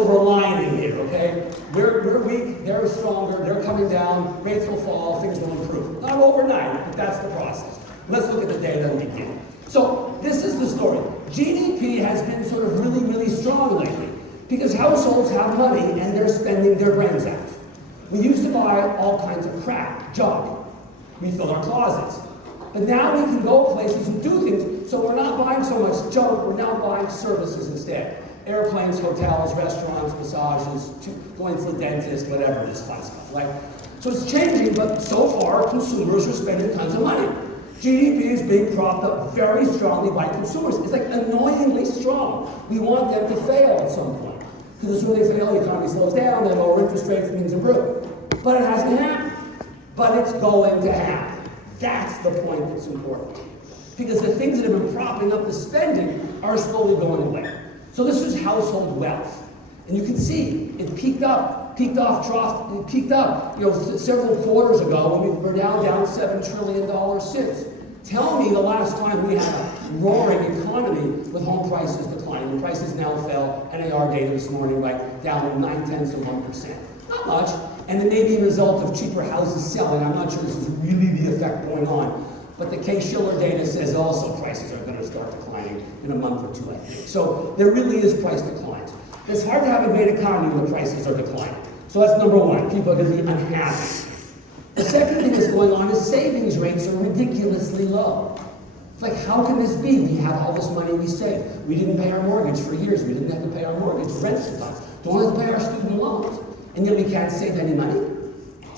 silver lining here, okay? We're weak, they're stronger, they're coming down, rates will fall, things will improve. Not overnight, but that's the process. Let's look at the data and begin. So this is the story. GDP has been sort of really, really strong lately because households have money and they're spending their brains out. We used to buy all kinds of crap, junk. We filled our closets. But now we can go places and do things, so we're not buying so much junk, we're now buying services instead. Airplanes, hotels, restaurants, massages, going to the dentist, whatever it is, fun stuff, right? So it's changing, but so far consumers are spending tons of money. GDP is being propped up very strongly by consumers. It's like annoyingly strong. We want them to fail at some point. Because when they fail, the economy slows down, then lower interest rates, things improve. But it hasn't happened. But it's going to happen. That's the point that's important. Because the things that have been propping up the spending are slowly going away. So this is household wealth. And you can see it peaked up, peaked off, troughed, it peaked up, several quarters ago, and we're now down $7 trillion since. Tell me the last time we had a roaring economy with home prices declining. The prices now fell, NAR data this morning, right, down 0.9%. Not much, and it may be a result of cheaper houses selling. I'm not sure this is really the effect going on. But the Case-Shiller data says also prices are going to start declining in a month or two, I think. So there really is price declines. It's hard to have a great economy when the prices are declining. So that's number one. People are going to be unhappy. The second thing that's going on is savings rates are ridiculously low. It's like, how can this be? We have all this money we save. We didn't pay our mortgage for years. We didn't have to pay our mortgage, rent sometimes. Don't have to pay our student loans. And yet we can't save any money?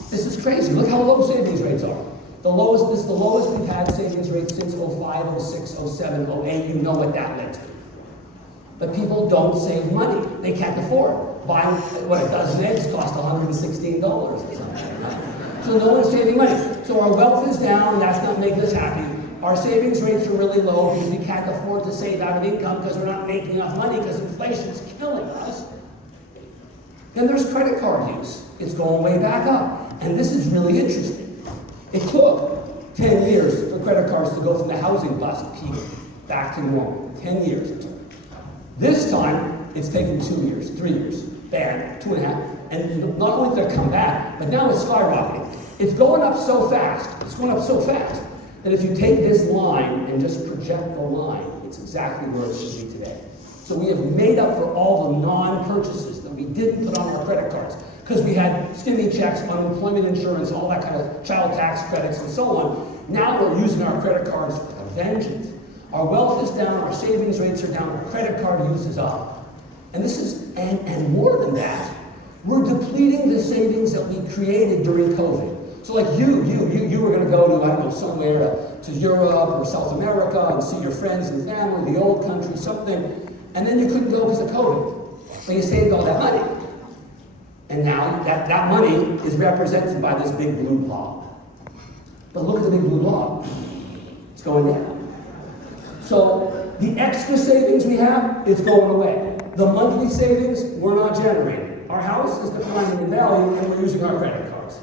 This is crazy. Look how low savings rates are. The lowest, this is the lowest we've had savings rates since 05, 06, 07, 08. You know what that led to. But people don't save money. They can't afford. Buying, a dozen eggs cost $116 or something. Right? So no one's saving money. So our wealth is down, that's not making us happy. Our savings rates are really low because we can't afford to save out of income because we're not making enough money because inflation's killing us. Then there's credit card use. It's going way back up. And this is really interesting. It took 10 years for credit cards to go from the housing bust peak back to normal. 10 years it took. This time, it's taken 2 years, 3 years, bad, 2.5. And not only did it come back, but now it's skyrocketing. It's going up so fast, that if you take this line and just project the line, it's exactly where it should be today. So we have made up for all the non-purchases that we didn't put on our credit cards. Because we had stimmy checks, unemployment insurance, all that kind of child tax credits and so on. Now we're using our credit cards with a vengeance. Our wealth is down, our savings rates are down, our credit card use is up. And this is, and more than that, we're depleting the savings that we created during COVID. So like you were going to go to, I don't know, somewhere to Europe or South America and see your friends and family, the old country, something, and then you couldn't go because of COVID. But you saved all that money. And now that money is represented by this big blue blob. But look at the big blue blob. It's going down. So the extra savings we have, it's going away. The monthly savings, we're not generating. Our house is declining in value and we're using our credit cards.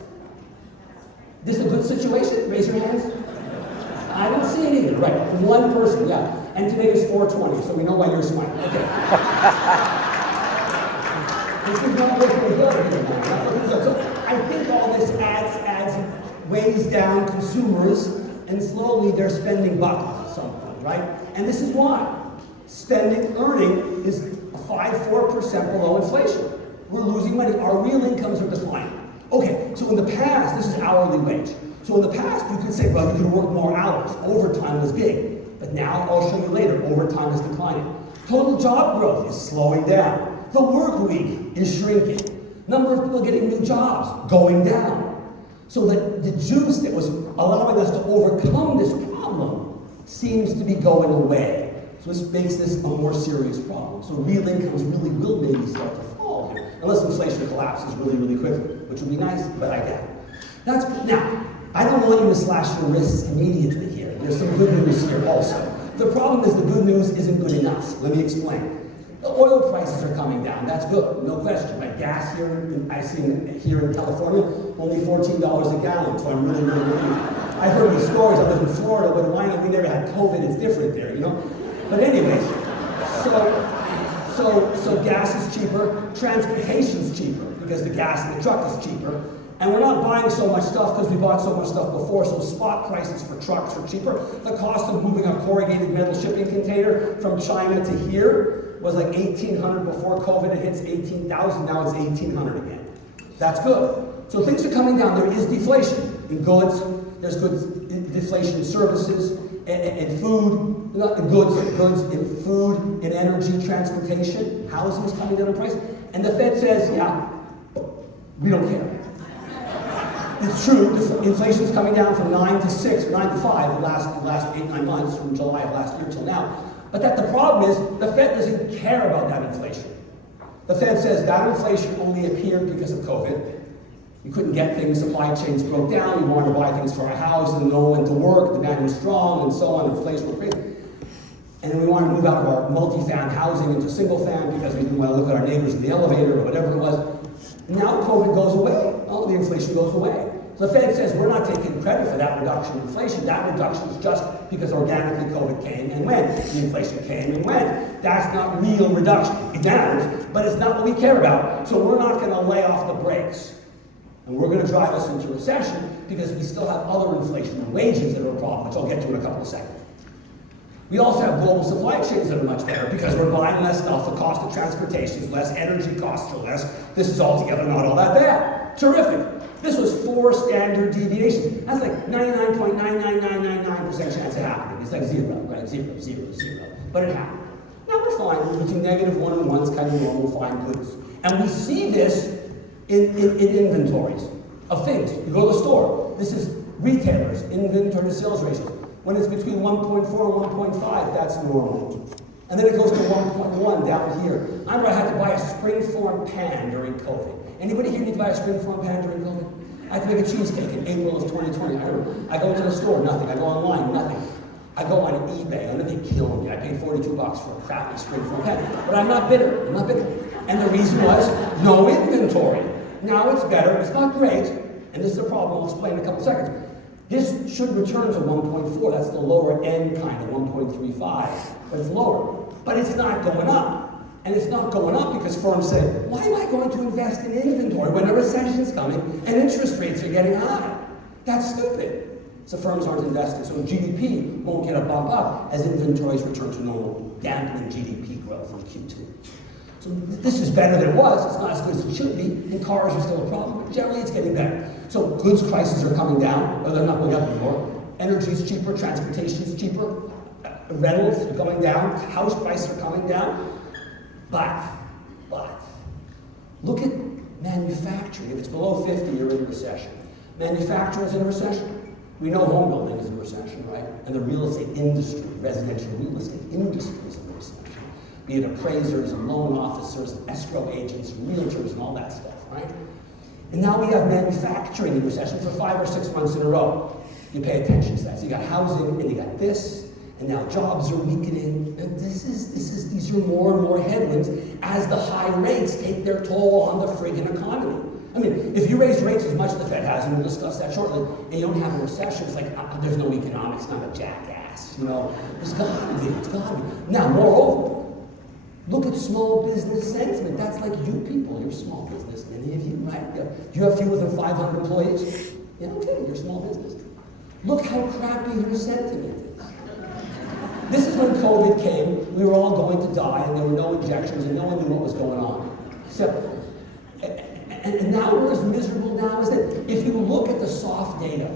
This is a good situation? Raise your hands. I don't see it either. Right, one person, yeah. And today is 420, so we know why you're smiling. Okay. This is not looking good here. So I think all this weighs down consumers, and slowly they're spending buckets at some point, right? And this is why. Earning is 4% below inflation. We're losing money. Our real incomes are declining. Okay, so in the past, this is hourly wage. So in the past, you could say, well, you could work more hours. Overtime was big. But now, I'll show you later, overtime is declining. Total job growth is slowing down. The work week is shrinking. Number of people getting new jobs going down. So the juice that was allowing us to overcome this problem seems to be going away. So this makes this a more serious problem. So real incomes really will maybe start to fall here, unless inflation collapses really, really quickly, which would be nice, but I doubt it. Now, I don't want you to slash your wrists immediately here. There's some good news here also. The problem is the good news isn't good enough. Let me explain. The oil prices are coming down. That's good, no question. Like gas here, I see here in California, only $14 a gallon, so I'm really, really relieved. I heard these stories. I live in Florida, but why not? We never had COVID. It's different there, you know? But anyways, So gas is cheaper, transportation's cheaper, because the gas in the truck is cheaper. And we're not buying so much stuff because we bought so much stuff before, so spot prices for trucks are cheaper. The cost of moving a corrugated metal shipping container from China to here was like $1,800 before COVID. It hits $18,000, now it's $1,800 again. That's good. So things are coming down. There is deflation in goods. There's good deflation in services, and food, goods in food, in energy, transportation, housing is coming down in price. And the Fed says, yeah, we don't care. It's true, inflation is coming down from 9 to 6, or 9 to 5 the last 8-9 months, from July of last year till now. But the problem is, the Fed doesn't care about that inflation. The Fed says that inflation only appeared because of COVID. You couldn't get things, supply chains broke down, we wanted to buy things for our house, and no one to work, demand was strong, and so on, inflation was crazy. And then we wanted to move out of our multi-fam housing into single-fam because we didn't want to look at our neighbors in the elevator or whatever it was. And now COVID goes away, all the inflation goes away. So the Fed says we're not taking credit for that reduction in inflation. That reduction is just because organically COVID came and went. The inflation came and went. That's not real reduction. It matters, but it's not what we care about. So we're not going to lay off the brakes. And we're going to drive us into recession because we still have other inflation and wages that are a problem, which I'll get to in a couple of seconds. We also have global supply chains that are much better because we're buying less stuff, the cost of transportation is less, energy costs are less. This is altogether not all that bad. Terrific. This was 4 standard deviations. That's like 99.99999% chance of happening. It's like 0, right? 0, 0, 0. But it happened. Now we're fine. We're between -1 and 1 is kind of normal, fine goods. And we see this in inventories of things. You go to the store. This is retailers, inventory to sales ratios. When it's between 1.4 and 1.5, that's normal. And then it goes to 1.1 down here. I remember I had to buy a springform pan during COVID. Anybody here need to buy a springform pan during COVID? I had to make a cheesecake in April of 2020. I go to the store, nothing. I go online, nothing. I go on eBay, and then they kill me. I paid $42 for a crappy springform pan. But I'm not bitter. I'm not bitter. And the reason was no inventory. Now it's better. It's not great. And this is a problem. I'll explain in a couple seconds. This should return to 1.4. That's the lower end kind of 1.35. But it's lower. But it's not going up. And it's not going up because firms say, why am I going to invest in inventory when a recession is coming and interest rates are getting high? That's stupid. So firms aren't investing. So GDP won't get a bump up as inventories return to normal, dampening GDP growth in Q2. So this is better than it was. It's not as good as it should be. And cars are still a problem, but generally it's getting better. So goods prices are coming down, or they're not going up anymore. Energy is cheaper, transportation is cheaper, rentals are going down, house prices are coming down. But, look at manufacturing. If it's below 50, you're in a recession. Manufacturing is in a recession. We know home building is in a recession, right? And the real estate industry, residential real estate industry is in a recession. Be it appraisers and loan officers and escrow agents and realtors and all that stuff, right? And now we have manufacturing in recession for 5 or 6 months in a row. You pay attention to that. So you got housing and you got this, and now jobs are weakening. And these are more and more headwinds as the high rates take their toll on the friggin' economy. I mean, if you raise rates as much as the Fed has, and we'll discuss that shortly, and you don't have a recession, it's like, there's no economics, not a jackass, you know? It's gotta be. Now, moreover, look at small business sentiment. That's like you people, you're small business, many of you, right? You have fewer than 500 employees? Yeah, okay, you're small business. Look how crappy your sentiment is. This is when COVID came, we were all going to die, and there were no injections, and no one knew what was going on. And now we're as miserable now as that. If you look at the soft data,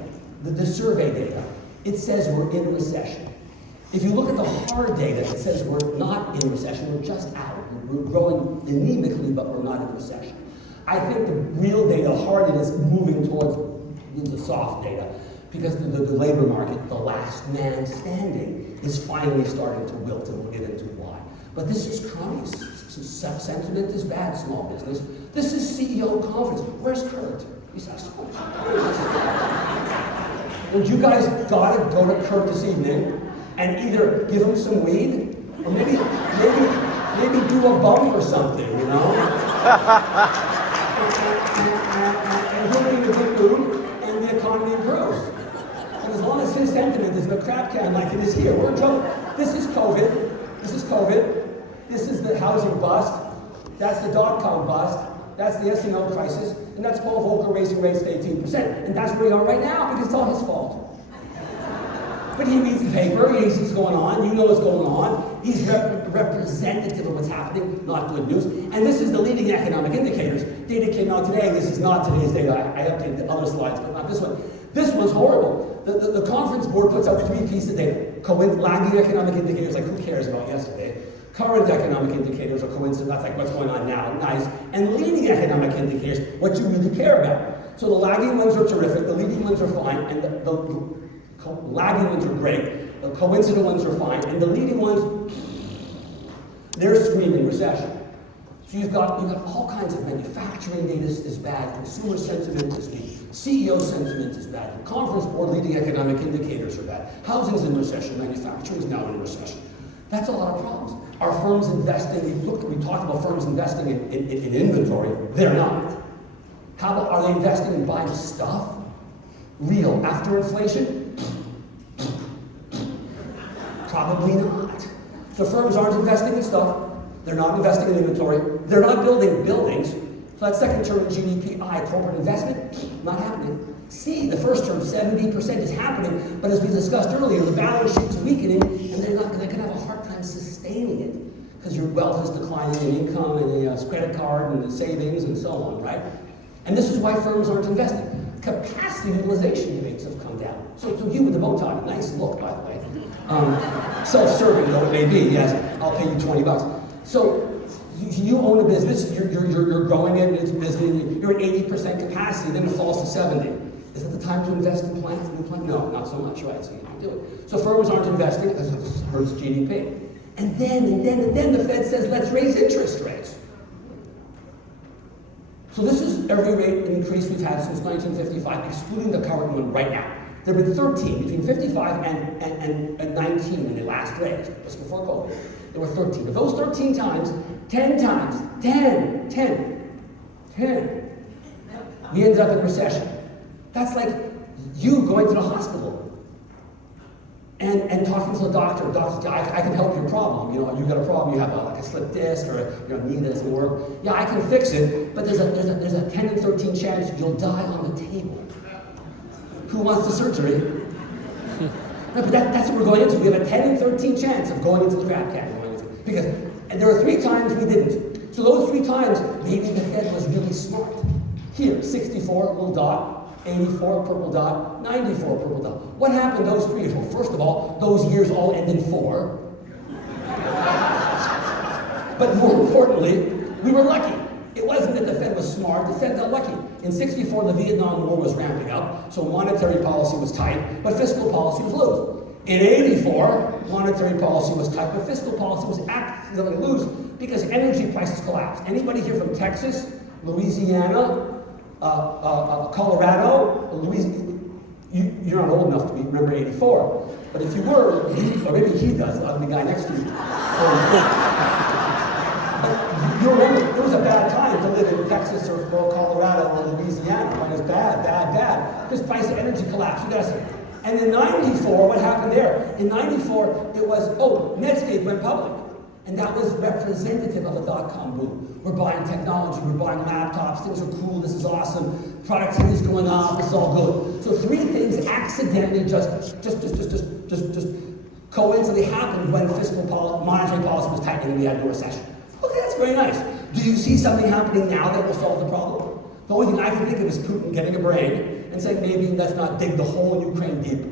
the survey data, it says we're in recession. If you look at the hard data, it says we're not in recession, we're just out. We're growing anemically, but we're not in recession. I think the real data, hard data, is moving towards the soft data because the labor market, the last man standing, is finally starting to wilt, and we'll get into why. But this is crummy. Sentiment is bad, small business. This is CEO confidence. Where's Kurt? He's at school. And you guys gotta go to Kurt this evening and either give him some weed or maybe do a bump or something, you know? and he'll be in a good mood and the economy improves. And as long as his sentiment is in a crap can like it is here, we're joking. This is COVID. This is the housing bust. That's the dot-com bust. That's the S&L crisis. And that's Paul Volcker raising rates to 18%. And that's where we are right now because it's all his fault. But he reads the paper, he sees what's going on, you know what's going on. He's representative of what's happening, not good news. And this is the leading economic indicators. Data came out today. This is not today's data. I updated the other slides, but not this one. This one's horrible. The conference board puts out 3 pieces of data. Lagging economic indicators, like who cares about yesterday? Current economic indicators are coincident, that's like what's going on now, nice. And leading economic indicators, what you really care about. So the lagging ones are terrific, the leading ones are fine, and the lagging ones are great, the coincident ones are fine, and the leading ones, they're screaming recession. So you've got all kinds of manufacturing data is bad, consumer sentiment is weak, CEO sentiment is bad, conference board leading economic indicators are bad, housing's in recession, manufacturing's now in recession. That's a lot of problems. Are firms investing, we talked about firms investing in inventory, they're not. How about, are they investing in buying stuff? Real, after inflation? Probably not. So firms aren't investing in stuff, they're not investing in inventory, they're not building buildings. So that second term in GDP, corporate investment, not happening. C, the first term, 70% is happening, but as we discussed earlier, the balance sheet's weakening, and they're going to have a hard time sustaining it, because your wealth is declining in income, and the credit card, and the savings, and so on, right? And this is why firms aren't investing. Capacity utilization rates have come down. So you with the bow tie, nice look, by the way. Self-serving though it may be, yes, I'll pay you $20. So you own a business, you're growing it, it's busy, you're at 80% capacity, then it falls to 70. Is it the time to invest in plants? No, not so much, right? So you don't do it. So firms aren't investing, it hurts GDP. And then the Fed says, let's raise interest rates. So this is every rate increase we've had since 1955, excluding the current one right now. There have been 13, between 55 and 19 in the last raise, just before COVID. There were 13. Of those 13 times, 10 times, 10, we ended up in recession. That's like you going to the hospital and talking to the doctor. Doctor, I can help your problem. You know, you got a problem. You have like a slipped disc or your knee doesn't work. Yeah, I can fix it, but there's a 10 and 13 chance you'll die on the table. Who wants the surgery? No, but that's what we're going into. We have a 10 and 13 chance of going into the crap can. And there are 3 times we didn't. So those 3 times, maybe the Fed was really smart. Here, 64, little dot. 84, purple dot, 94, purple dot. What happened those 3 years? Well, first of all, those years all end in 4. But more importantly, we were lucky. It wasn't that the Fed was smart, the Fed got lucky. In 64, the Vietnam War was ramping up, so monetary policy was tight, but fiscal policy was loose. In 84, monetary policy was tight, but fiscal policy was actively loose because energy prices collapsed. Anybody here from Texas, Louisiana, Colorado, you're not old enough to remember 84, but if you were, or maybe he does, the ugly guy next to you. You remember, it was a bad time to live in Texas or Colorado or Louisiana. When it was bad, because price of energy collapsed. You gotta say. And in 94, what happened there? In 94, it was, Netscape went public. And that was representative of a dot-com boom. We're buying technology, we're buying laptops, things are cool, this is awesome, productivity's going up, this is all good. So 3 things accidentally just coincidentally happened when monetary policy was tight and we had no recession. Okay, that's very nice. Do you see something happening now that will solve the problem? The only thing I can think of is Putin getting a brain and saying maybe let's not dig the hole in Ukraine deeper.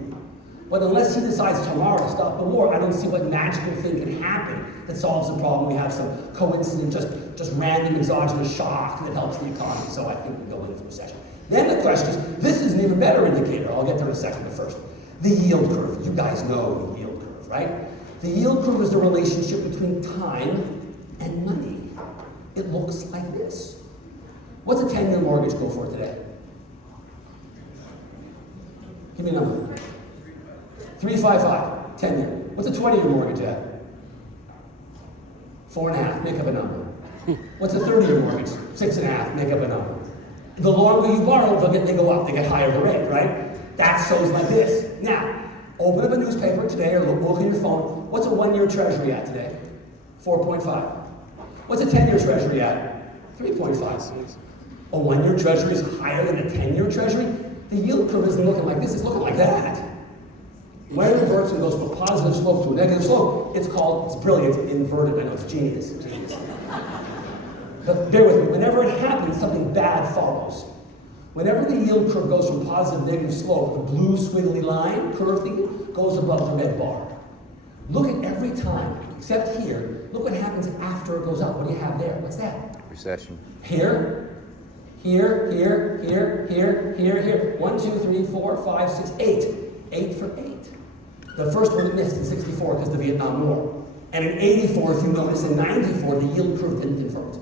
But unless he decides tomorrow to stop the war, I don't see what magical thing can happen that solves the problem. We have some coincident, just random exogenous shock that helps the economy. So I think we go into recession. Then the question is, this is an even better indicator. I'll get there in a second, but first, the yield curve. You guys know the yield curve, right? The yield curve is the relationship between time and money. It looks like this. What's a 10-year mortgage go for today? Give me a number. 355, 10-year. What's a 20-year mortgage at? 4.5, make up a number. What's a 30-year mortgage? 6.5, make up a number. The longer you borrow, they go up, they get higher the rate, right? That shows like this. Now, open up a newspaper today or look at your phone. What's a 1-year treasury at today? 4.5. What's a 10-year treasury at? 3.5. A 1-year treasury is higher than a 10-year treasury? The yield curve isn't looking like this, it's looking like that. When it reverts and goes from a positive slope to a negative slope, it's brilliant, inverted. I know, it's genius. But bear with me, whenever it happens, something bad follows. Whenever the yield curve goes from positive to negative slope, the blue squiggly line, curve thing, goes above the red bar. Look at every time, except here, look what happens after it goes up. What do you have there? What's that? Recession. Here. 1, 2, 3, 4, 5, 6, 8. 8 for 8. The first one it missed in 64 because of the Vietnam War. And in 84, if you notice, in 94, the yield curve didn't invert.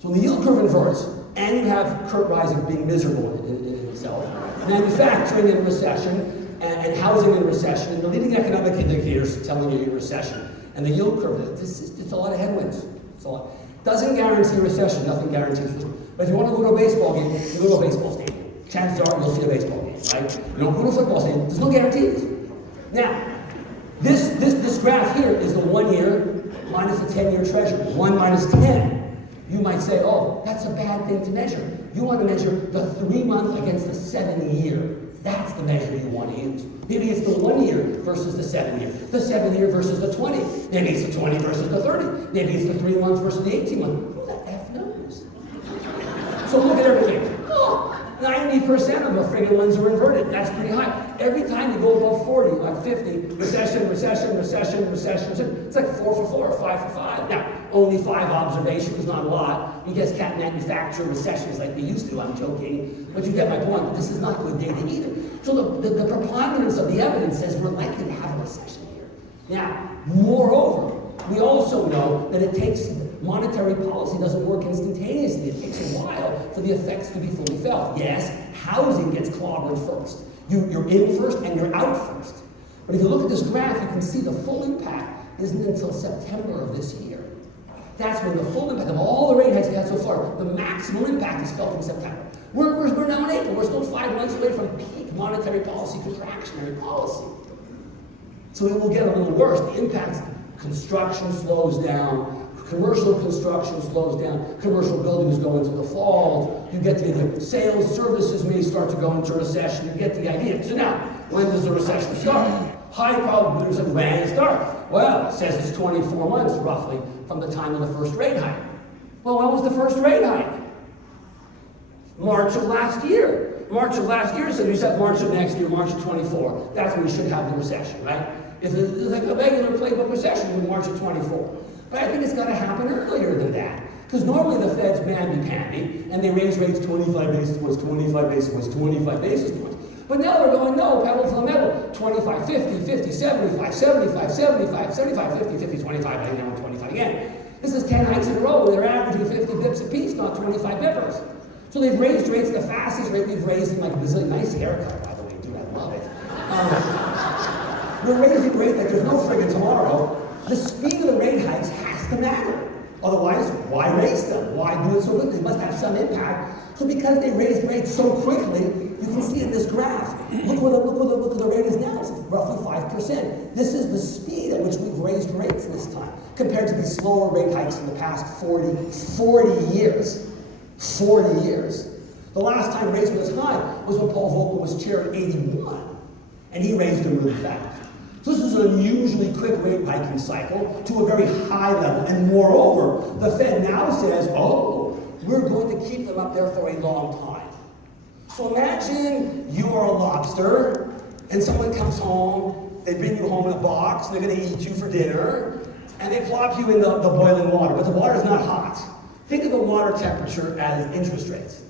So when the yield curve inverts, and you have Kurt Rising being miserable in himself, manufacturing in recession, and housing in recession, and the leading economic indicators telling you you're recession, and the yield curve, it's a lot of headwinds. It's a lot. Doesn't guarantee recession, nothing guarantees recession. But if you want to go to a baseball game, you go to a baseball stadium. Chances are you'll see a baseball game, right? You don't go to a football stadium, there's no guarantees. Now, this graph here is the 1 year minus the 10-year treasury, 1 minus 10. You might say, oh, that's a bad thing to measure. You want to measure the 3-month against the 7-year. That's the measure you want to use. Maybe it's the 1 year versus the 7 year. The 7 year versus the 20. Maybe it's the 20 versus the 30. Maybe it's the 3 months versus the 18 months. Who the F knows? So look at everything. Oh, 90% of the friggin' ones are inverted. That's pretty high. Every time you go above 40, like 50, recession. It's like 4 for 4, 5 for 5. Now, only 5 observations, not a lot. You guys can't manufacture recessions like we used to, I'm joking. But you get my point, but this is not good data either. So the preponderance of the evidence says we're likely to have a recession here. Now, moreover, we also know that it takes, monetary policy doesn't work instantaneously. It takes a while for the effects to be fully felt. Yes, housing gets clobbered first. You're in first and you're out first. But if you look at this graph, you can see the full impact isn't until September of this year. That's when the full impact of all the rate hikes we had so far, the maximum impact is felt in September. We're now in April. We're still 5 months away from peak monetary policy, contractionary policy. So it will get a little worse. The impacts, construction slows down, commercial construction slows down, commercial buildings go into default, you get the sales, services may start to go into recession, you get the idea. So now, when does the recession start? High probability of when it starts. Well, it says it's 24 months, roughly, from the time of the first rate hike. Well, when was the first rate hike? March of last year. March of last year, so you said March of next year, March of 24. That's when you should have the recession, right? If it's like a regular playbook recession, in March of 24. But I think it's got to happen earlier than that. Because normally the Fed's mamby-pamby, and they raise rates 25 basis points, 25 basis points, 25 basis points. But now they're going, no, pedal to the metal. 25, 50, 50, 75, 75, 75, 75, 50, 50, 25, I think now 25 again. This is 10 hikes in a row. They're averaging 50 bips a piece, not 25 bippers. So they've raised rates the fastest rate they've raised in like a bazillion. Nice haircut, by the way, dude, I love it. They're raising rates like there's no friggin' tomorrow. The speed of the rate hikes has to matter. Otherwise, why raise them? Why do it so quickly? It must have some impact. So because they raised rates so quickly, you can see in this graph, look where the rate is now. It's roughly 5%. This is the speed at which we've raised rates this time, compared to these slower rate hikes in the past 40 years. 40 years. The last time rates were this high was when Paul Volcker was chair in 81, and he raised them really fast. So this is an unusually quick rate hiking cycle to a very high level. And moreover, the Fed now says, oh, we're going to keep them up there for a long time. So imagine you are a lobster, and someone comes home, they bring you home in a box, they're going to eat you for dinner, and they plop you in the boiling water, but the water is not hot. Think of the water temperature as interest rates.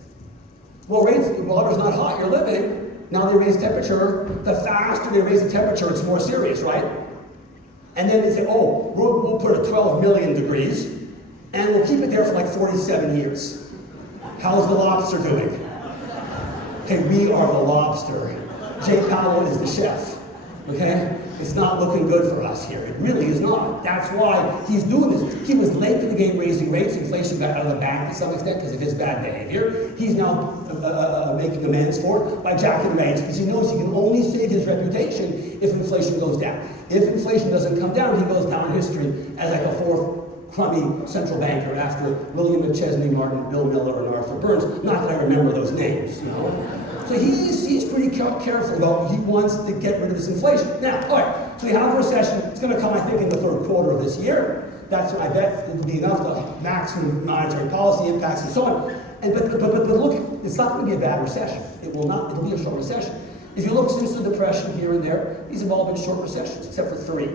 Well, the water's not hot, you're living. Now they raise temperature. The faster they raise the temperature, it's more serious, right? And then they say, oh, we'll put it 12 million degrees, and we'll keep it there for like 47 years. How's the lobster doing? Okay, we are the lobster. Jay Powell is the chef, okay? It's not looking good for us here. It really is not. That's why he's doing this. He was late to the game raising rates. Inflation got out of the bag to some extent because of his bad behavior. He's now making amends for it by jacking rates because he knows he can only save his reputation if inflation goes down. If inflation doesn't come down, he goes down in history as like a fourth crummy central banker after William McChesney, Martin, Bill Miller, and Arthur Burns. Not that I remember those names, you know. So he's pretty careful about he wants to get rid of this inflation. Now, all right, so we have a recession. It's going to come, I think, in the third quarter of this year. That's when I bet it'll be enough to maximum monetary policy impacts and so on. And but look, it's not going to be a bad recession. It will not. It'll be a short recession. If you look since the Depression here and there, these have all been short recessions, except for 3.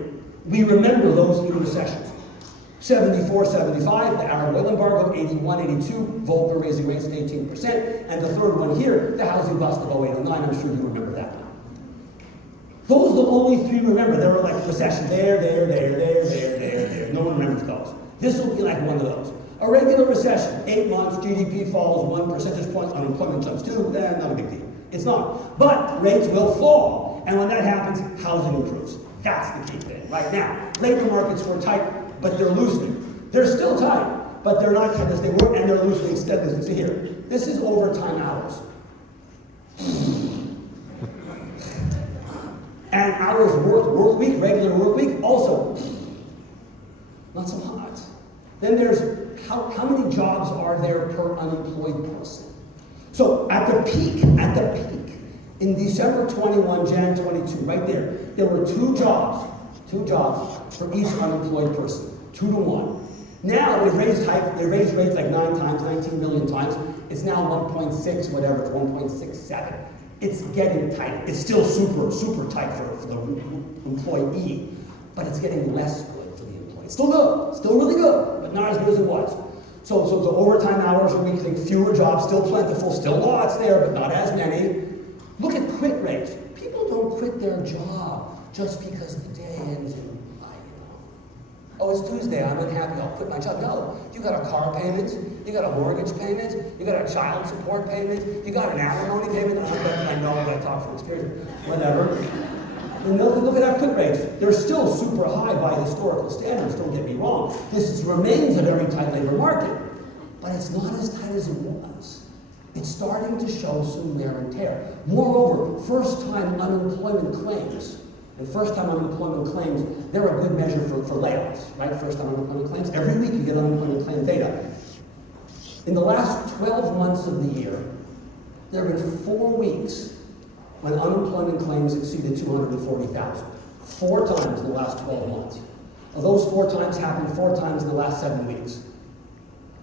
We remember those 3 recessions. 74, 75, the Arab oil embargo, 81, 82, Volcker raising rates to 18%, and the third one here, the housing bust of 08, 09, I'm sure you remember that one. Those are the only 3 remember. There were like recession there. No one remembers those. This will be like one of those. A regular recession, 8 months, GDP falls 1 percentage point, unemployment jumps 2, not a big deal. It's not. But rates will fall, and when that happens, housing improves. That's the key thing. Right now, labor markets were tight, but they're loosening. They're still tight, but they're not tight as they were, and they're loosening steadily. See here, this is overtime hours. And hours work week, regular work week, also not so hot. Then there's how many jobs are there per unemployed person? So at the peak, in December 21, Jan 22, right there were 2 jobs for each unemployed person, 2 to 1. Now they raised rates like 9 times, 19 million times. It's now 1.6, whatever, it's 1.67. It's getting tight. It's still super tight for the employee, but it's getting less good for the employee. It's still good, still really good, but not as good as it was. So the overtime hours are weak, fewer jobs, still plentiful, still lots there, but not as many. Look at quit rates. People don't quit their job just because the day ends in, oh, it's Tuesday, I'm unhappy, I'll quit my job. No, you got a car payment, you got a mortgage payment, you got a child support payment, you got an alimony payment. I know, I'm going to talk from experience, whatever. And look at our quit rates. They're still super high by historical standards, don't get me wrong. This remains a very tight labor market, but it's not as tight as it was. It's starting to show some wear and tear. Moreover, first-time unemployment claims. And first-time unemployment claims, they're a good measure for layoffs, right? First-time unemployment claims. Every week you get unemployment claim data. In the last 12 months of the year, there have been 4 weeks when unemployment claims exceeded 240,000. 4 times in the last 12 months. Well, those 4 times happened 4 times in the last 7 weeks.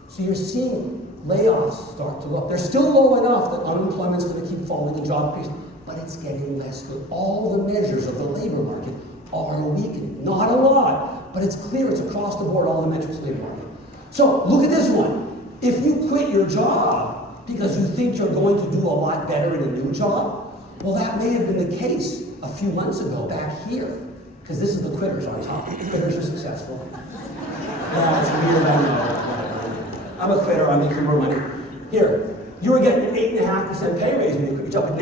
So you're seeing layoffs start to go up. They're still low enough that unemployment's going to keep falling, the job increase, but it's getting less good. All the measures of the labor market are weakening. Not a lot, but it's clear it's across the board, all the metrics of the labor market. So look at this one. If you quit your job because you think you're going to do a lot better in a new job, well, that may have been the case a few months ago back here, because this is the quitters on top. Quitters are successful. Yeah, it's weird, I know. I'm a quitter, I'm making more money. Here, you were getting 8.5% pay raise when you quit your job, but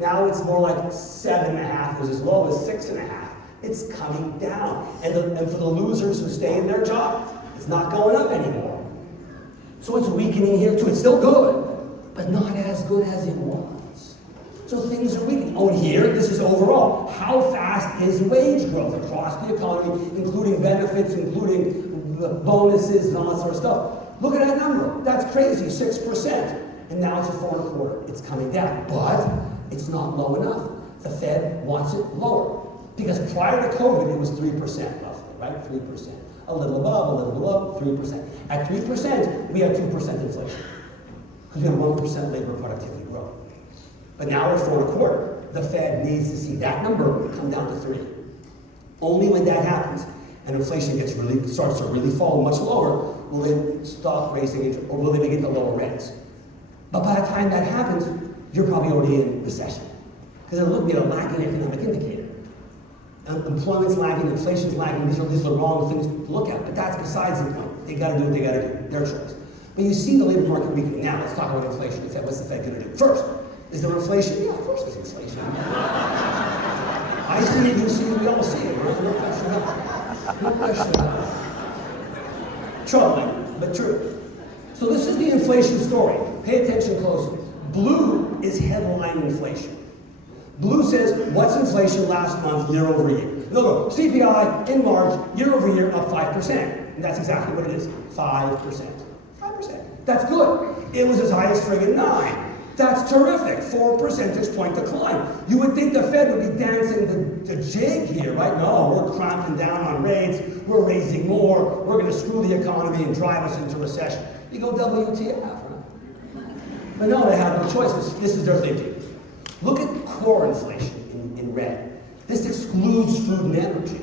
now it's more like 7.5%. It was as low as 6.5%. It's coming down. And for the losers who stay in their job, it's not going up anymore. So it's weakening here too. It's still good, but not as good as it was. So things are weakening. Oh, here, this is overall. How fast is wage growth across the economy, including benefits, including bonuses and all that sort of stuff? Look at that number. That's crazy, 6%. And now it's at 4.25%. It's coming down, but it's not low enough. The Fed wants it lower. Because prior to COVID, it was 3% roughly, right? 3%. A little above, a little below, 3%. At 3%, we had 2% inflation. Because we had 1% labor productivity growth. But now we're 4.25%. The Fed needs to see that number come down to 3. Only when that happens, and inflation starts to really fall much lower, will they stop raising interest, or will they begin to lower rates? But by the time that happens, you're probably already in recession. Because they're looking at a lagging economic indicator. Employment's lagging, inflation's lagging, these are the wrong things to look at, but that's besides the point. They gotta do what they gotta do, their choice. But you see the labor market weakening. Now, let's talk about inflation. What's the Fed gonna do? First, is there inflation? Yeah, of course there's inflation. I see it, you see it, we all see it. No question about it. No question about it. Troubling, but true. So this is the inflation story. Pay attention closely. Blue is headline inflation. Blue says, what's inflation last month, year over year? Look, CPI in March, year over year, up 5%. And that's exactly what it is, 5%. 5%. That's good. It was as high as friggin' 9. That's terrific, 4 percentage point decline. You would think the Fed would be dancing the jig here, right? No, we're clamping down on rates, we're raising more, we're gonna screw the economy and drive us into recession. You go WTF, right? But no, they have no choice. This is their thinking. Look at core inflation in red. This excludes food and energy.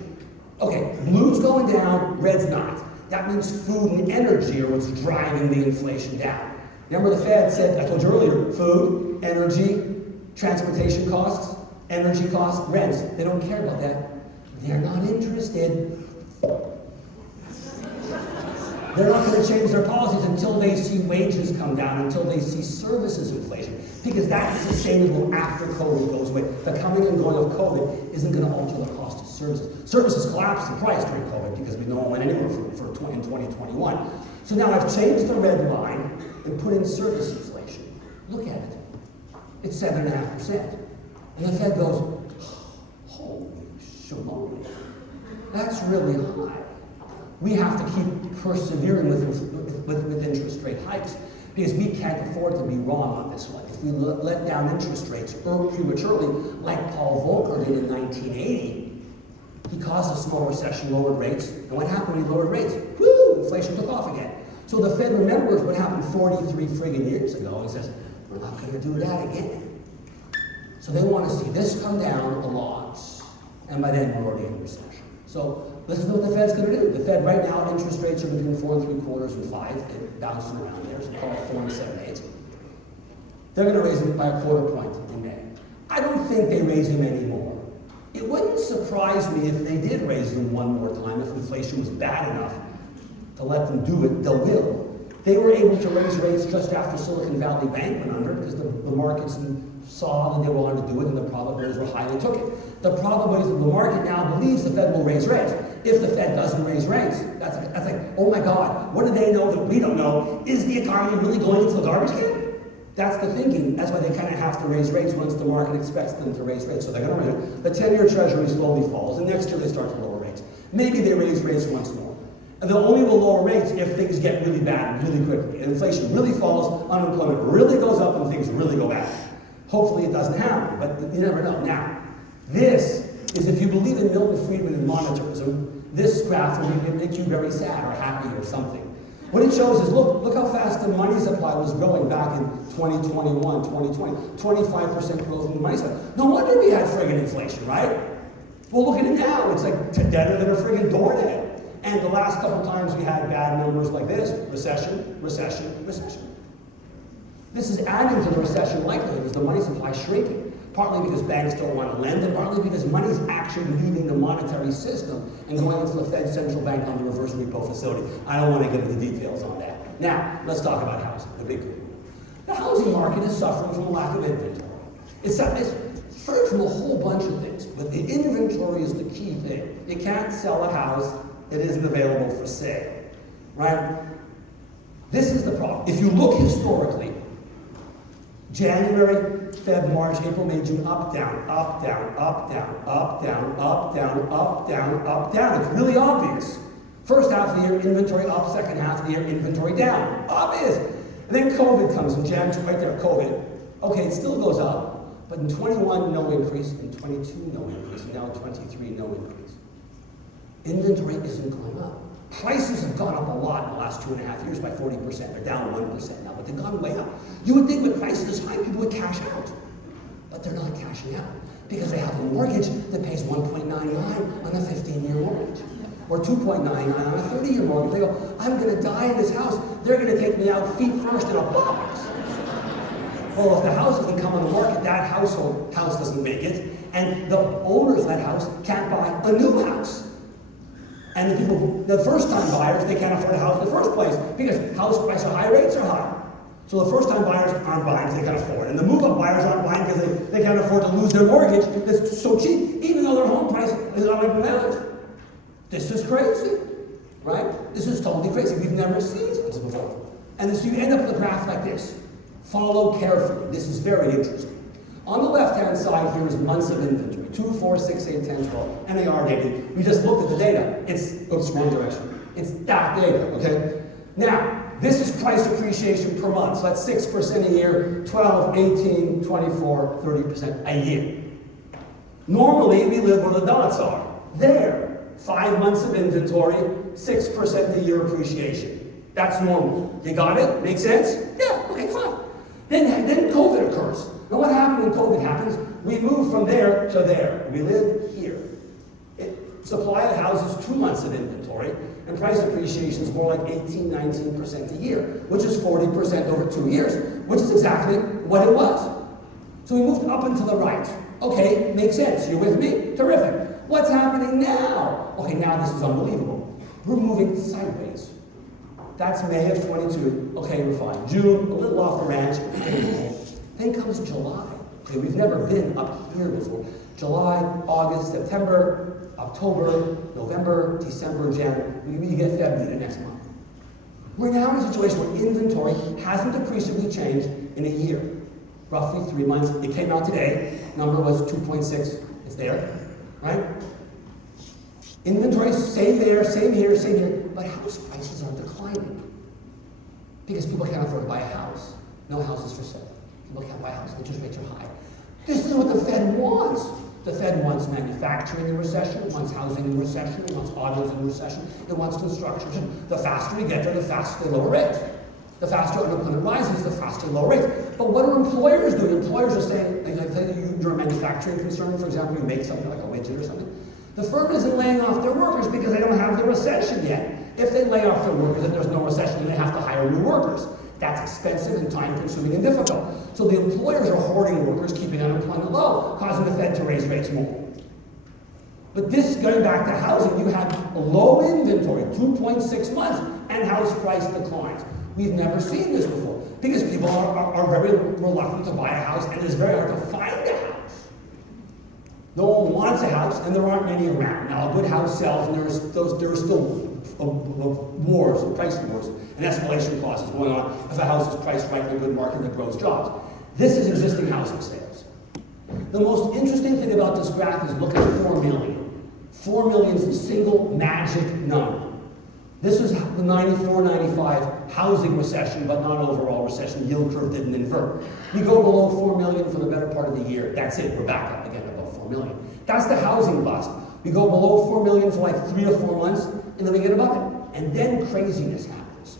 Okay, blue's going down, red's not. That means food and energy are what's driving the inflation down. Remember the Fed said, I told you earlier, food, energy, transportation costs, energy costs, rents. They don't care about that. They're not interested. They're not going to change their policies until they see wages come down, until they see services inflation, because that's sustainable after COVID goes away. The coming and going of COVID isn't going to alter the cost of services. Services collapsed in price during COVID because no one went anywhere in 2021. So now I've changed the red line and put in service inflation. Look at it. It's 7.5%. And the Fed goes, holy shalom. That's really high. We have to keep persevering with interest rate hikes because we can't afford to be wrong on this one. If we let down interest rates prematurely, like Paul Volcker did in 1980, he caused a small recession, lowered rates, and what happened when he lowered rates? Woo! Inflation took off again. So the Fed remembers what happened 43 friggin' years ago and says, we're not going to do that again. So they want to see this come down a lot, and by then we're already in recession. So listen to what the Fed's going to do. The Fed right now, interest rates are between 4 3/4 and 5. They're bouncing around there, so call it 4 7/8. They're going to raise them by a quarter point in May. I don't think they raise them anymore. It wouldn't surprise me if they did raise them one more time if inflation was bad enough to let them do it. They will. They were able to raise rates just after Silicon Valley Bank went under because the markets saw that they wanted to do it and the probabilities were high and they took it. The problem is that the market now believes the Fed will raise rates. If the Fed doesn't raise rates, that's like, oh my God, what do they know that we don't know? Is the economy really going into the garbage can? That's the thinking. That's why they kind of have to raise rates once the market expects them to raise rates. So they're going to raise it. The 10-year Treasury slowly falls, and next year they start to lower rates. Maybe they raise rates once more. And they'll only will lower rates if things get really bad really quickly. And inflation really falls, unemployment really goes up, and things really go bad. Hopefully it doesn't happen, but you never know. Now, this is if you believe in Milton Friedman and monetarism, this graph will make you very sad or happy or something. What it shows is, look how fast the money supply was growing back in 2021, 2020, 25% growth in the money supply. No wonder we had friggin' inflation, right? Well, look at it now. It's like deader than a friggin' doornail. And the last couple times we had bad numbers like this, recession, recession, recession. This is adding to the recession likelihood as the money supply is shrinking, partly because banks don't want to lend, and partly because money is actually leaving the monetary system and going into the Fed central bank on the reverse repo facility. I don't want to get into the details on that. Now, let's talk about housing, the big one. The housing market is suffering from a lack of inventory. It's suffering from a whole bunch of things, but the inventory is the key thing. You can't sell a house that isn't available for sale, right? This is the problem. If you look historically, January, Feb, March, April, May, June, up, down, up, down, up, down, up, down, up, down, up, down, up, down. It's really obvious. First half of the year, inventory up. Second half of the year, inventory down. Obvious. And then COVID comes in Jan, right there, COVID. Okay, it still goes up, but in 21, no increase. In 22, no increase. And now 23, no increase. Inventory isn't going up. Prices have gone up a lot in the last 2.5 years by 40%. They're down 1% now, but they've gone way up. You would think with prices high, people would cash out. But they're not cashing out because they have a mortgage that pays 1.99 on a 15-year mortgage or 2.99 on a 30-year mortgage. They go, I'm going to die in this house. They're going to take me out feet first in a box. Well, if the house doesn't come on the market, that house doesn't make it, and the owners of that house can't buy a new house. And the first-time buyers, they can't afford a house in the first place because house prices are high, rates are high. So the first-time buyers aren't buying because they can't afford it. And the move-up buyers aren't buying because they can't afford to lose their mortgage. It's so cheap, even though their home price is not even valid. This is crazy, right? This is totally crazy. We've never seen this before. And so you end up with a graph like this. Follow carefully. This is very interesting. On the left-hand side here is months of inventory. 2, 4, 6, 8, 10, 12. NAR data. We just looked at the data. Oops, wrong direction. It's that data, okay? Now, this is price appreciation per month. So that's 6% a year, 12, 18, 24, 30% a year. Normally, we live where the dots are. There, 5 months of inventory, 6% a year appreciation. That's normal. You got it? Make sense? Yeah, okay, fine. Then COVID occurs. Now what happened when COVID happens? We move from there to there. We live here. Supply of houses, 2 months of inventory, and price appreciation is more like 18, 19% a year, which is 40% over 2 years, which is exactly what it was. So we moved up and to the right. Okay, makes sense. You with me? Terrific. What's happening now? Okay, now this is unbelievable. We're moving sideways. That's May of 22. Okay, we're fine. June, a little off the ranch. Then comes July. Okay, we've never been up here before. July, August, September, October, November, December, January. We get February the next month. We're now in a situation where inventory hasn't appreciably changed in a year. Roughly 3 months. It came out today. Number was 2.6. It's there, right? Inventory, same there, same here, same here. But house prices are declining. Because people can't afford to buy a house. No houses for sale. People can't buy a house. Interest rates are high. This is what the Fed wants. The Fed wants manufacturing in recession, it wants housing in recession, it wants autos in recession, it wants construction. The faster we get there, the faster they lower rates. The faster unemployment rises, the faster they lower rates. But what are employers doing? Employers are saying, like you're a manufacturing concern, for example, you make something like a widget or something. The firm isn't laying off their workers because they don't have the recession yet. If they lay off their workers and there's no recession, then they have to hire new workers. That's expensive and time-consuming and difficult. So the employers are hoarding workers, keeping unemployment low, causing the Fed to raise rates more. But this, going back to housing, you have a low inventory, 2.6 months, and house price declines. We've never seen this before because people are very reluctant to buy a house, and it's very hard to find a house. No one wants a house, and there aren't many around. Now, a good house sells, and there are still wars, price wars, and escalation clauses going on if a house is priced right in a good market that grows jobs. This is existing housing sales. The most interesting thing about this graph is look at 4 million. 4 million is the single magic number. This was the 94-95 housing recession, but not overall recession. Yield curve didn't invert. We go below 4 million for the better part of the year. That's it. We're back up again above 4 million. That's the housing bust. We go below 4 million for like 3 to 4 months, and then we get above it. And then craziness happens.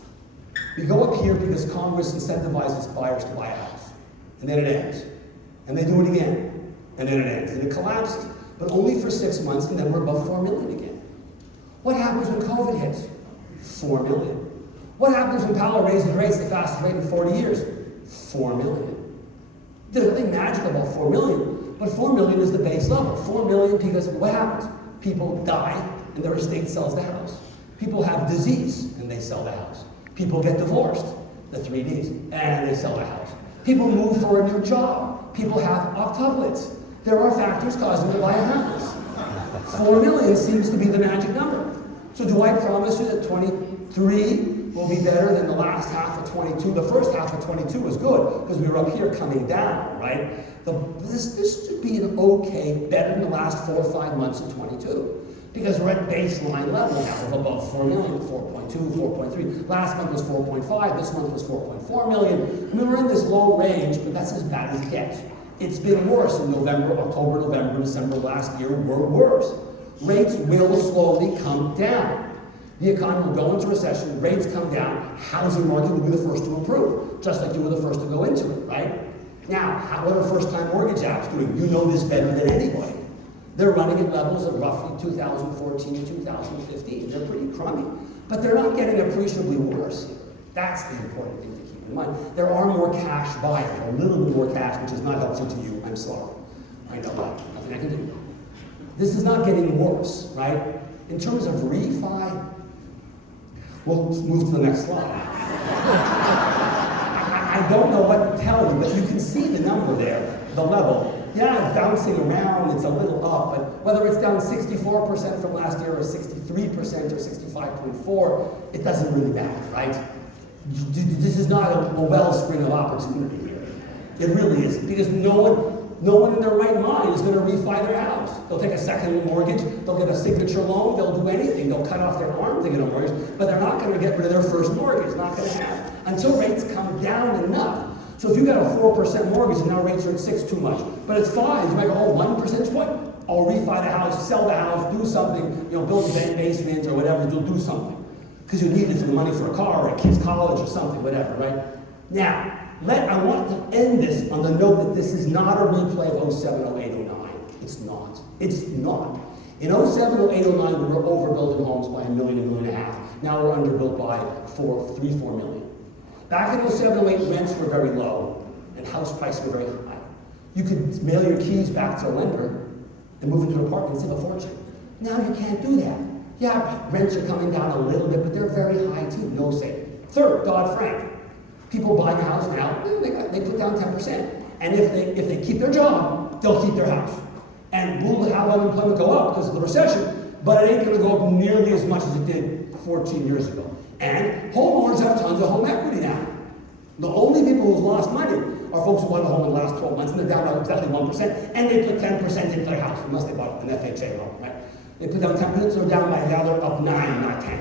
We go up here because Congress incentivizes buyers to buy a house. And then it ends. And they do it again. And then it ends. And it collapses. But only for 6 months, and then we're above 4 million again. What happens when COVID hits? 4 million. What happens when Powell raises rates the fastest rate in 40 years? 4 million. There's nothing magical about 4 million, but 4 million is the base level. 4 million because what happens? People die and their estate sells the house. People have disease and they sell the house. People get divorced, the 3 Ds, and they sell the house. People move for a new job. People have octuplets. There are factors causing them to buy a house. 4 million seems to be the magic number. So do I promise you that 23 will be better than the last half of 22? The first half of 22 was good because we were up here coming down, right? This should be an okay, better than the last 4 or 5 months of 22 because we're at baseline level now of above 4 million, 4.2, 4.3. Last month was 4.5, this month was 4.4 million. I mean, we're in this low range, but that's as bad as it gets. It's been worse in November, October, November, December last year were worse. Rates will slowly come down. The economy will go into recession, rates come down, housing market will be the first to improve, just like you were the first to go into it, right? Now, what are first-time mortgage apps doing? You know this better than anybody. They're running at levels of roughly 2014 to 2015. They're pretty crummy, but they're not getting appreciably worse. That's the important thing to keep in mind. There are more cash buyers, a little bit more cash, which is not helpful to you. I'm sorry. I know that. Nothing I can do. This is not getting worse, right? In terms of refi, we'll move to the next slide. I don't know what to tell you, but you can see the number there, the level. Yeah, it's bouncing around, it's a little up, but whether it's down 64% from last year or 63% or 65.4, it doesn't really matter, right? This is not a wellspring of opportunity here. It really isn't, because no one in their right mind is going to refi their house. They'll take a second mortgage, they'll get a signature loan, they'll do anything, they'll cut off their arm to get a mortgage, but they're not going to get rid of their first mortgage, not going to happen, until rates come down enough. So if you got a 4% mortgage and now rates are at 6 too much, but it's 5, you might go, oh, 1 percentage point? I'll refi the house, sell the house, do something, build a basement or whatever, you'll do something. Because you need it for the money for a car or a kid's college or something, whatever, right? Now, I want to end this on the note that this is not a replay of 07, 08, 09. It's not. It's not. In 07, 08, 09, we were overbuilding homes by 1 million, 1.5 million. Now we're underbuilt by 4 million. Back in 07, 08, rents were very low and house prices were very high. You could mail your keys back to a lender and move into an apartment and save a fortune. Now you can't do that. Yeah, rents are coming down a little bit, but they're very high too, no saving. Third, Dodd-Frank. People buying a house now, they put down 10%. And if they keep their job, they'll keep their house. And we'll have unemployment go up because of the recession, but it ain't going to go up nearly as much as it did 14 years ago. And homeowners have tons of home equity now. The only people who've lost money are folks who bought a home in the last 12 months, and they're down by exactly 1%, and they put 10% into their house, unless they bought an FHA loan, right? They put down 10%, so they're down by, now they're up 9, not 10.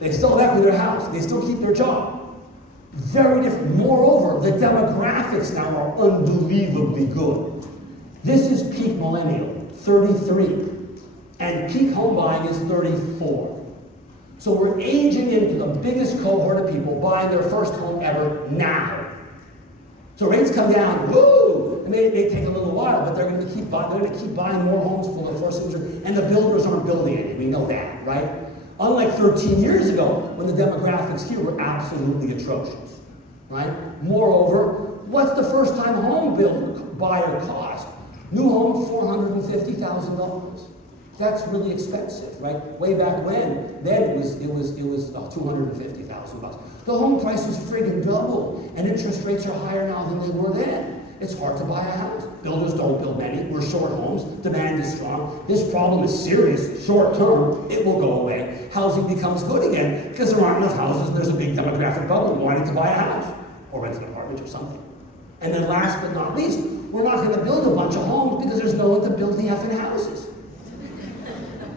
They still have equity in their house. They still keep their job. Very different. Moreover, the demographics now are unbelievably good. This is peak millennial, 33. And peak home buying is 34. So we're aging into the biggest cohort of people buying their first home ever now. So rates come down, woo! And they take a little while, but they're going to keep buying more homes for the first homes, and the builders aren't building any. We know that, right? Unlike 13 years ago, when the demographics here were absolutely atrocious, right? Moreover, what's the first-time home buyer cost? New home, $450,000. That's really expensive, right? Way back when, then it was $250,000. The home price was friggin' double, and interest rates are higher now than they were then. It's hard to buy a house. Builders don't build many. We're short homes. Demand is strong. This problem is serious. Short term, it will go away. Housing becomes good again because there aren't enough houses and there's a big demographic bubble wanting to buy a house or rent an apartment or something. And then last but not least, we're not going to build a bunch of homes because there's no one to build the effing houses.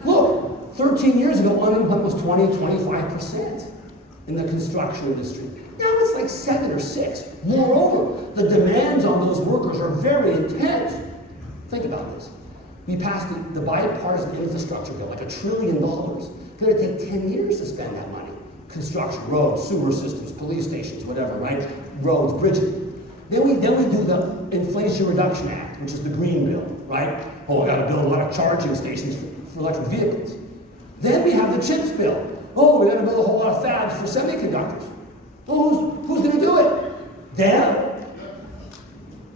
Look, 13 years ago, unemployment was 20-25% in the construction industry. Now it's like 7 or 6. Moreover, the demands on those workers are very intense. Think about this. We passed the bipartisan infrastructure bill, like $1 trillion. It's going to take 10 years to spend that money. Construction, roads, sewer systems, police stations, whatever, right? Roads, bridges. Then we do the Inflation Reduction Act, which is the green bill, right? Oh, I got to build a lot of charging stations for electric vehicles. Then we have the CHIPS bill. Oh, we got to build a whole lot of fabs for semiconductors. Oh, who's going to do it? Them?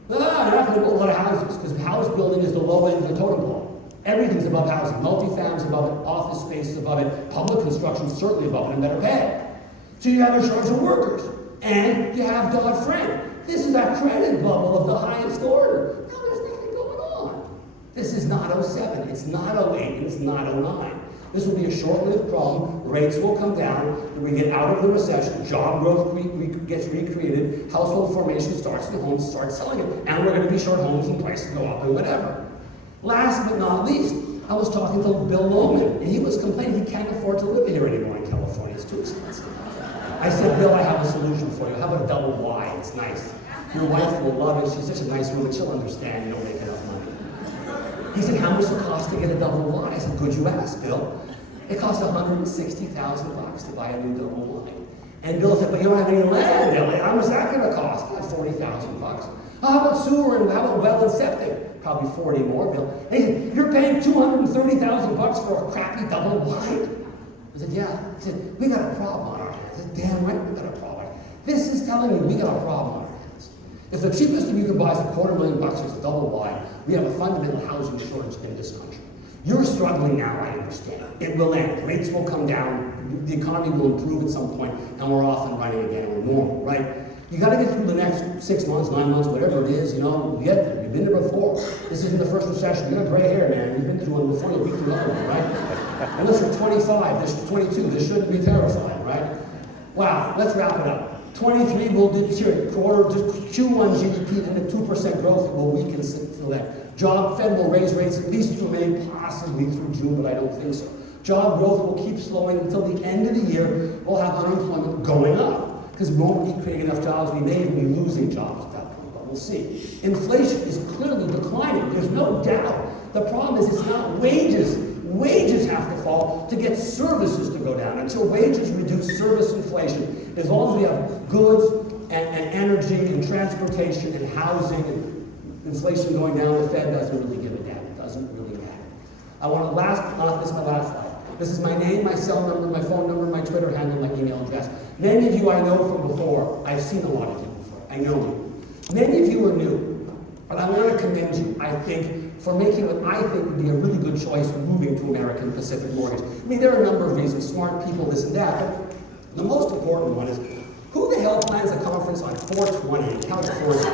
You're not going to build a lot of houses because house building is the low end of the totem pole. Everything's above housing. Multifam's above it. Office space is above it. Public construction is certainly above it and better paid. So you have a shortage of workers. And you have Dodd-Frank. This is a credit bubble of the highest order. Now there's nothing going on. This is not 07. It's not 08. And it's not 09. This will be a short-lived problem. Rates will come down, and we get out of the recession. Job growth gets recreated. Household formation starts, and homes start selling it. And we're going to be short homes, and prices go up, and whatever. Last but not least, I was talking to Bill Lohman, and he was complaining he can't afford to live here anymore in California. It's too expensive. I said, Bill, I have a solution for you. How about a double wide? It's nice. Your wife will love it. She's such a nice woman. She'll understand you don't make enough money. He said, how much does it cost to get a double wide? I said, good you asked, Bill. It costs $160,000 to buy a new double wide. And Bill said, but you don't have any land, Elliot. How much is that going to cost? $40,000. How about sewer and how about well and septic? Probably 40 more, Bill. And he said, you're paying $230,000 for a crappy double wide? I said, yeah. He said, we got a problem on our hands. I said, damn right, we got a problem. This is telling me we got a problem on our hands. If the cheapest thing you can buy is $250,000, it's a double wide, we have a fundamental housing shortage in this country. You're struggling now, I understand. It will end. Rates will come down. The economy will improve at some point, and we're off and running again. We're normal, right? You got to get through the next 6 months, 9 months, whatever it is, you know, you get there. You've been there before. This isn't the first recession. You got gray hair, man. You've been through one before, you'll be through another one, right? Unless you're 25, this is 22. This shouldn't be terrifying, right? Wow, let's wrap it up. 23 will deteriorate. Q1 GDP and a 2% growth will weaken for that. Fed will raise rates at least through May, possibly through June, but I don't think so. Job growth will keep slowing until the end of the year. We'll have unemployment going up because we won't be creating enough jobs. We may even be losing jobs at that point, but we'll see. Inflation is clearly declining. There's no doubt. The problem is it's not wages. Wages have to fall to get services to go down. Until wages reduce service inflation, as long as we have goods and energy and transportation and housing and inflation going down, the Fed doesn't really give a damn. It doesn't really matter. I want to this is my last slide. This is my name, my cell number, my phone number, my Twitter handle, my email address. Many of you I know from before. I've seen a lot of you before. I know you. Many of you are new, but I want to commend you, I think, for making what I think would be a really good choice of moving to American Pacific Mortgage. I mean, there are a number of reasons, smart people, this and that, but the most important one is, who the hell plans a conference on 420 in California?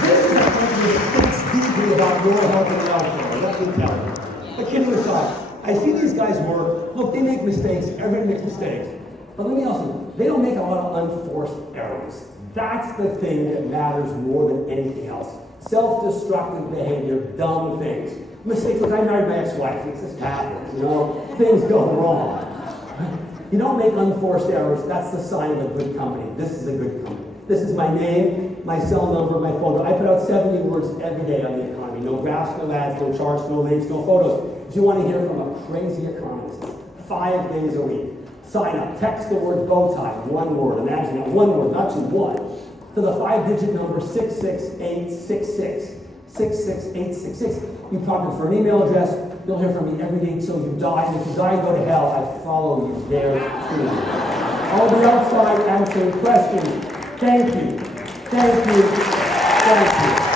This is a country that thinks deeply about your health and welfare, let me tell you. But kidding aside, I see these guys work. Look, they make mistakes. Everybody makes mistakes. But let me also, they don't make a lot of unforced errors. That's the thing that matters more than anything else. Self-destructive behavior, dumb things. Mistakes, like I married my ex-wife. It just happens, you know? Things go wrong. You don't make unforced errors. That's the sign of a good company. This is a good company. This is my name, my cell number, my phone number. I put out 70 words every day on the economy. No graphs, no ads, no charts, no links, no photos. If you want to hear from a crazy economist, 5 days a week, sign up. Text the word bow tie, one word. Imagine that, one word, not just one. To the 5-digit number 66866. 66866. You prompt for an email address. You'll hear from me every day until you die. And if you die and go to hell, I follow you there too. I'll be outside answering questions. Thank you. Thank you. Thank you.